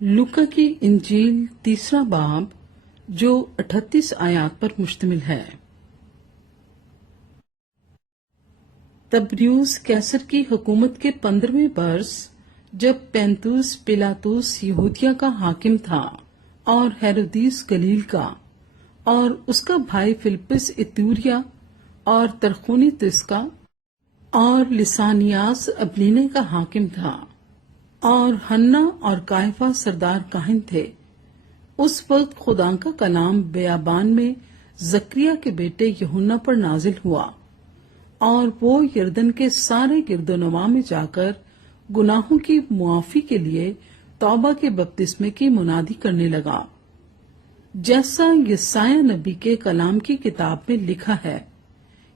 लूका की इंजील तीसरा बाब जो 38 आयात पर मुश्तमिल है। तबरियुस कैसर की हुकूमत के 15वें बरस जब पैंतुस पिलातुस यहूदिया का हाकिम था और हेरोदिस गलील का और उसका भाई फिलिप्पुस इतूरिया और तरखोनी तिस्का और लिसानियास अबलीने का हाकिम था और हन्ना और कायफा सरदार काहिन थे। उस वक्त खुदा का कलाम बेयाबान में जक्रिया के बेटे यूहन्ना पर नाजिल हुआ और वो यरदन के सारे गिरदोनवा में जाकर गुनाहों की मुआफी के लिए तौबा के बपतिस्मे की मुनादी करने लगा, जैसा यसाया नबी के कलाम की किताब में लिखा है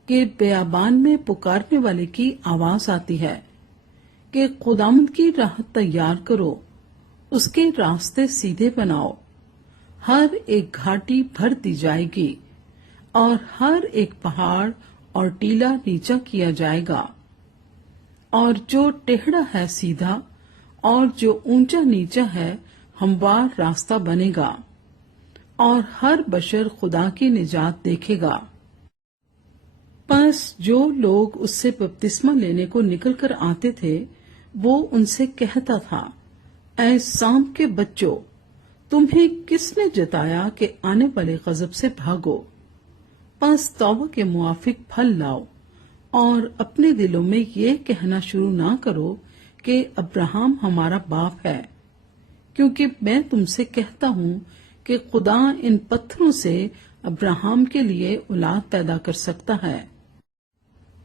कि बेयाबान में पुकारने वाले की आवाज आती है कि खुदावंद की राह तैयार करो, उसके रास्ते सीधे बनाओ। हर एक घाटी भर दी जाएगी और हर एक पहाड़ और टीला नीचा किया जाएगा, और जो टेढ़ा है सीधा और जो ऊंचा नीचा है हमवार रास्ता बनेगा, और हर बशर खुदा की निजात देखेगा। बस जो लोग उससे बपतिस्मा लेने को निकल कर आते थे वो उनसे कहता था, ऐ सांप के बच्चों, तुम्हें किसने जताया कि आने वाले गजब से भागो। बस तौबा के मुआफिक फल लाओ और अपने दिलों में ये कहना शुरू ना करो कि अब्राहम हमारा बाप है, क्योंकि मैं तुमसे कहता हूँ कि खुदा इन पत्थरों से अब्राहम के लिए औलाद पैदा कर सकता है।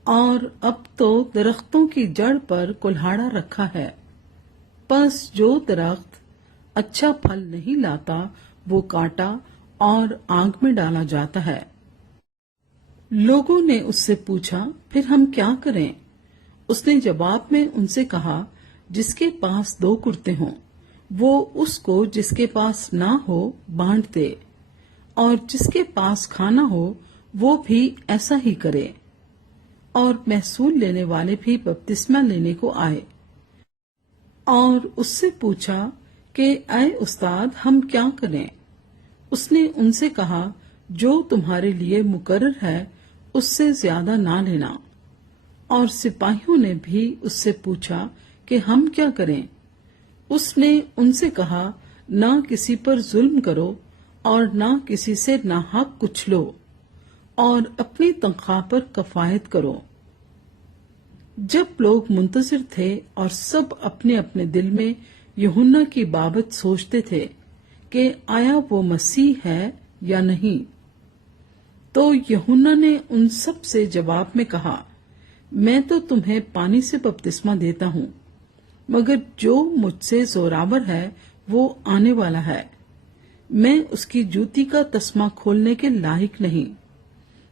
और अब तो दरख्तों की जड़ पर कुल्हाड़ा रखा है, बस जो दरख्त अच्छा फल नहीं लाता वो काटा और आग में डाला जाता है। लोगों ने उससे पूछा, फिर हम क्या करें? उसने जवाब में उनसे कहा, जिसके पास 2 कुर्ते हों वो उसको जिसके पास ना हो बांट दे, और जिसके पास खाना हो वो भी ऐसा ही करे। और महसूल लेने वाले भी बपतिस्मा लेने को आए और उससे पूछा कि ऐ उस्ताद, हम क्या करें? उसने उनसे कहा, जो तुम्हारे लिए मुकर्रर है उससे ज्यादा ना लेना। और सिपाहियों ने भी उससे पूछा कि हम क्या करें? उसने उनसे कहा, ना किसी पर जुल्म करो और ना किसी से नाहक कुछ लो, और अपनी तनख्वाह पर कफायत करो। जब लोग मुंतजिर थे और सब अपने अपने दिल में यूहन्ना की बाबत सोचते थे कि आया वो मसीह है या नहीं, तो यूहन्ना ने उन सब से जवाब में कहा, मैं तो तुम्हें पानी से बपतिस्मा देता हूँ, मगर जो मुझसे जोरावर है वो आने वाला है, मैं उसकी जूती का तस्मा खोलने के लायक नहीं।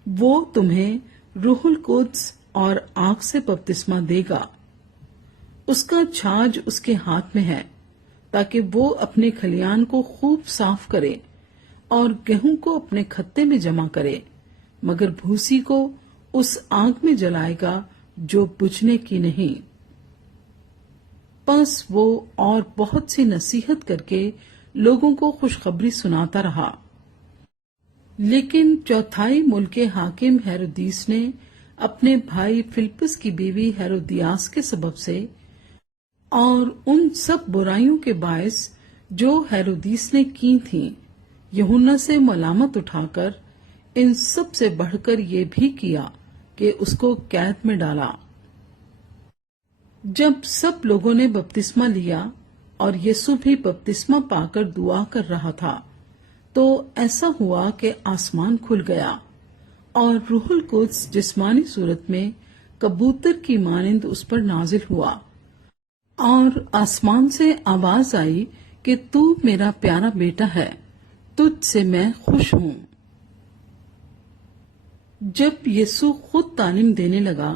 वो तुम्हें रूहुल कुद्स और आग से बपतिस्मा देगा। उसका छाछ उसके हाथ में है, ताकि वो अपने खलियान को खूब साफ करे और गेहूं को अपने खत्ते में जमा करे, मगर भूसी को उस आग में जलाएगा जो बुझने की नहीं। बस वो और बहुत सी नसीहत करके लोगों को खुशखबरी सुनाता रहा। लेकिन चौथाई मुल्क के हाकिम हेरोदिस ने अपने भाई फिलिप्पुस की बीवी हेरोदियास के सबब से और उन सब बुराइयों के बायस जो हेरोदिस ने की थीं, यूहन्ना से मलामत उठाकर इन सब से बढ़कर ये भी किया कि उसको कैद में डाला। जब सब लोगों ने बपतिस्मा लिया और यीशु भी बपतिस्मा पाकर दुआ कर रहा था, तो ऐसा हुआ कि आसमान खुल गया और रूहुल कुद्स जिस्मानी सूरत में कबूतर की मानिंद उस पर नाजिल हुआ, और आसमान से आवाज आई कि तू मेरा प्यारा बेटा है, तुझ से मैं खुश हूँ। जब यीशु खुद तालीम देने लगा,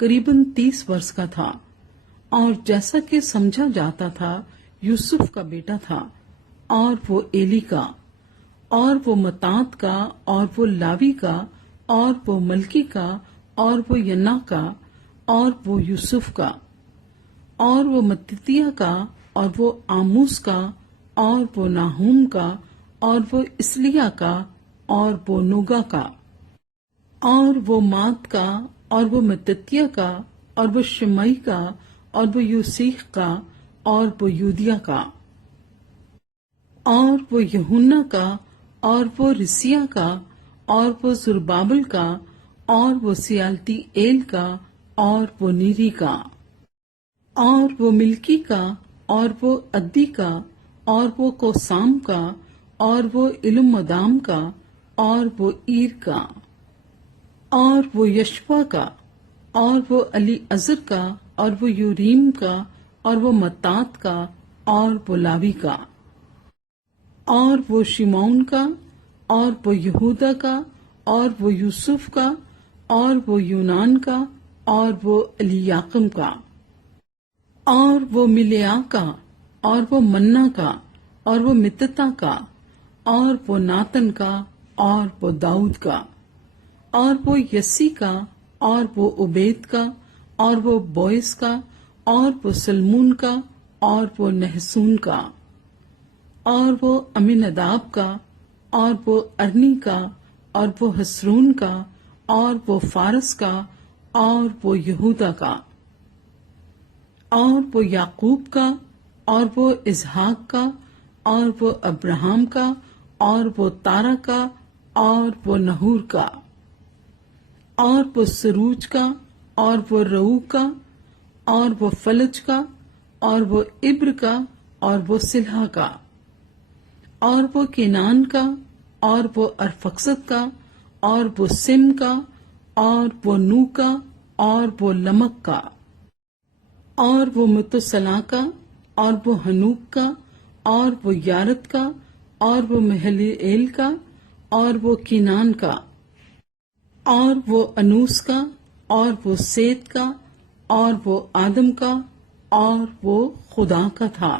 करीबन 30 वर्ष का था, और जैसा कि समझा जाता था यूसुफ का बेटा था, और वो एली का, और वो मतात का, और वो लावी का, और वो मलकी का, और वो यन्ना का, और वो यूसुफ का, और वो मत्तितिया का, और वो आमूस का, اور وہ ناہوم کا، اور وہ اسلیا کا، اور وہ نوگا کا، اور وہ مات کا، اور وہ متتیہ کا، اور وہ شمعی کا، اور وہ یوسیخ کا، اور وہ یودیا کا، اور وہ یہونا کا، اور وہ رسیا کا، اور وہ زربابل کا، اور وہ سیالتی ایل کا، اور وہ نیری کا، اور وہ ملکی کا، اور وہ ادی کا، اور وہ کوسام کا، اور وہ علم مدام کا، اور وہ ایر کا، اور وہ یشوا کا، اور وہ علی ازر کا، اور وہ یوریم کا، اور وہ متات کا، اور وہ لاوی کا، اور وہ شمعون کا، اور وہ یہودا کا، اور وہ یوسف کا، اور وہ یونان کا، اور وہ الیاقم کا، اور وہ ملیا کا، اور وہ منا کا، اور وہ متتا کا، اور وہ ناتن کا، اور وہ داؤد کا، اور وہ یسی کا، اور وہ عبید کا، اور وہ بوئس کا، اور وہ سلمون کا، اور وہ نحسون کا، اور وہ امیناداب کا، اور وہ ارنی کا، اور وہ حسرون کا، اور وہ فارس کا، اور وہ یہودا کا، اور وہ یعقوب کا، اور وہ اسحاق کا، اور وہ ابراہم کا، اور وہ تارا کا، اور وہ نہور کا، اور وہ سروج کا، اور وہ رعو کا، اور وہ فلج کا، اور وہ ابر کا، اور وہ سلہا کا، اور وہ کینان کا، اور وہ ارفقسد کا، اور وہ سم کا، اور وہ نو کا، اور وہ لمک کا، اور وہ متسلا کا، اور وہ ہنوک کا، اور وہ یارت کا، اور وہ محلیل کا، اور وہ کینان کا، اور وہ انوس کا، اور وہ سیت کا، اور وہ آدم کا، اور وہ خدا کا تھا۔